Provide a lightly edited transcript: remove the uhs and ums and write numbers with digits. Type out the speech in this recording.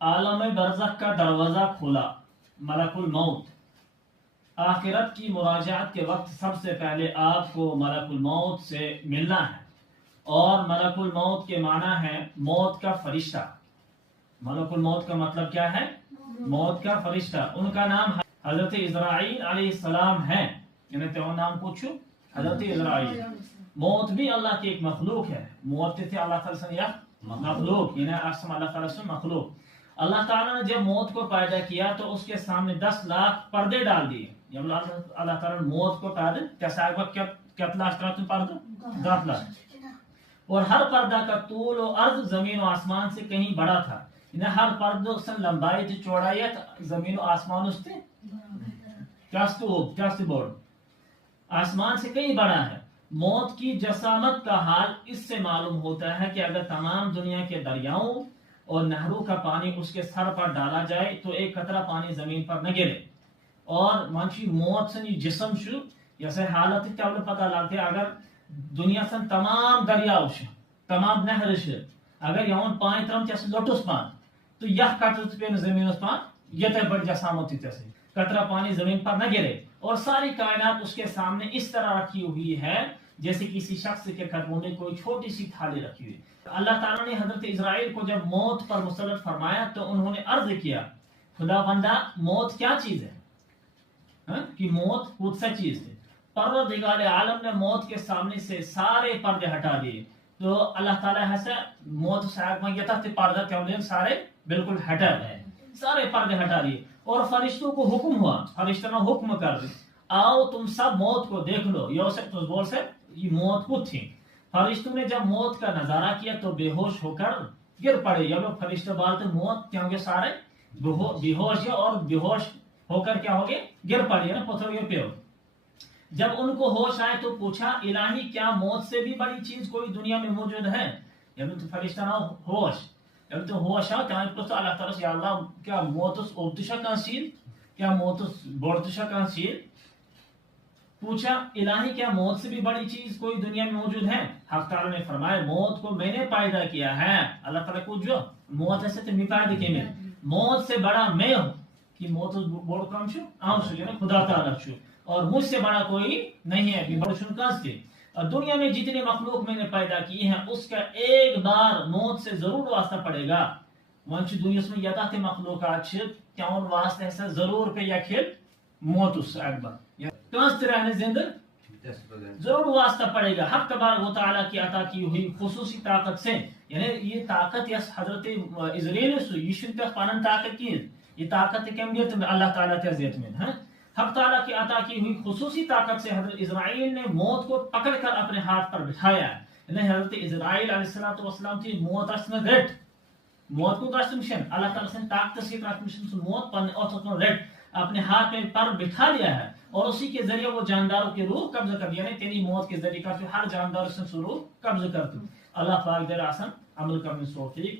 عالم برزخ کا دروازہ کھولا، ملک الموت۔ آخرت کی مراجعت کے وقت سب سے پہلے آپ کو ملک الموت سے ملنا ہے، اور ملک الموت کے معنی ہے موت کا فرشتہ۔ ملک الموت کا مطلب کیا ہے؟ موت کا فرشتہ۔ ان کا نام حضرت اسرائیل علیہ السلام ہے، یعنی تو نام پوچھو حضرت اسرائیل۔ موت بھی اللہ کی ایک مخلوق ہے، موت تھے اللہ تعالیٰ سے یا مخلوق، یعنی اللہ تعالیٰ سے مخلوق۔ اللہ تعالیٰ نے جب موت کو پیدا کیا تو اس کے سامنے 10 لاکھ پردے ڈال دیے۔ جب اللہ تعالیٰ نے موت کو پیدا کتنا پردہ 10 لاکھ، اور ہر پردہ کا طول و عرض زمین و آسمان سے کہیں بڑا تھا، یعنی ہر پردہ سے لمبائی تھی چوڑائی زمین و آسمان اس سے بڑھ، آسمان سے کہیں بڑا ہے۔ موت کی جسامت کا حال اس سے معلوم ہوتا ہے کہ اگر تمام دنیا کے دریاؤں اور نہروں کا پانی اس کے سر پر ڈالا جائے تو ایک قطرہ پانی زمین پر نہ گرے۔ اور منشی موت سے جسم شو جیسے حالت کیا پتہ لگتے اگر دنیا سے تمام دریاؤ تمام نہر اگر یون پانی ترم جیسے لوٹس پان تو یہ قطرہ پہ زمین پان یہ بڑی جسامت جیسے قطرہ پانی زمین پر نہ گرے، اور ساری کائنات اس کے سامنے اس طرح رکھی ہوئی ہے جیسے کسی شخص کے قدموں میں کوئی چھوٹی سی تھالی رکھی ہوئی۔ اللہ تعالیٰ نے حضرت اسرائیل کو جب موت پر مسلط فرمایا تو انہوں نے عرض کیا، خدا بندہ موت کیا چیز ہے؟ کہ موت خود سا چیز ہے۔ پروردگار عالم نے موت کے سامنے سے سارے پردے ہٹا دیے، تو اللہ تعالیٰ ہے موت پردہ کیا سارے بالکل ہٹا گئے، سارے پردے ہٹا دیے، اور فرشتوں کو حکم ہوا، فرشتوں نے حکم کر دی آؤ تم سب موت کو دیکھ لو، یہ موت کو تھی۔ فرشتوں نے جب موت کا نظارہ کیا تو بے ہوش ہو کر گر پڑے۔ یہ لوگ فرشتے بولتے موت کیا ہوگے سارے بے ہوش ہے، اور بے ہوش ہو کر کیا ہوگے گر پڑے نا پتھر کے پیو۔ جب ان کو ہوش آئے تو پوچھا الہی کیا موت سے بھی بڑی چیز کوئی دنیا میں موجود ہے؟ تو فرشتہ نہ ہوش تو ہوش ہے کیا پوچھتا اللہ تعالیٰ سے یا اللہ کیا موت اوبتشا کانسیل، کیا موت بورتشا کانسیل؟ پوچھا الہی کیا موت سے بھی بڑی چیز کوئی دنیا میں موجود ہے؟ حق تعالیٰ نے فرمایا موت کو میں نے پیدا کیا ہے۔ اللہ تعالیٰ کو جو موت ایسے تو میں پیدا کیا، میں موت سے بڑا میں ہوں، کہ موت بڑھ کام چھو آؤں چھو یعنی خدا تعالیٰ چھو، اور مجھ سے بڑا کوئی نہیں ہے کہ بڑھ چھنکاس کے۔ اور دنیا میں جتنے مخلوق میں نے پیدا کی ہیں اس کا ایک بار موت سے ضرور واسطہ پڑے گا۔ ونچ دنیا میں یتا تے مخلوقات کیا واسطہ ایسا ضرور پہ یا کھیل موت اس ایک بار کانس رہنے زندہ ضرور واسطہ پڑے گا۔ حق تبارک و تعالیٰ کی عطا کی ہوئی خصوصی طاقت سے، یعنی یہ طاقت یس حضرت اسرائیل سو یہ شن پہ پانن طاقت کی، یہ طاقت کم دیت اللہ تعالیٰ کے عزت میں ہے۔ حق تعالیٰ کی عطا کی ہوئی خصوصی طاقت سے حضرت اسرائیل نے موت کو پکڑ کر اپنے ہاتھ پر بٹھایا، یعنی حضرت اسرائیل علیہ السلام تھی موت اسن رٹ، موت کو داشتن اللہ تعالیٰ سے طاقت سے موت پر رٹ اپنے ہاتھ میں پر بٹھا لیا ہے، اور اسی کے ذریعے وہ جانداروں کی روح قبضہ کر، یعنی تیری موت کے ذریعے کا ہر جاندار سے روح قبضہ کرتی۔ اللہ پاک در آسان عمل کرنے توفیق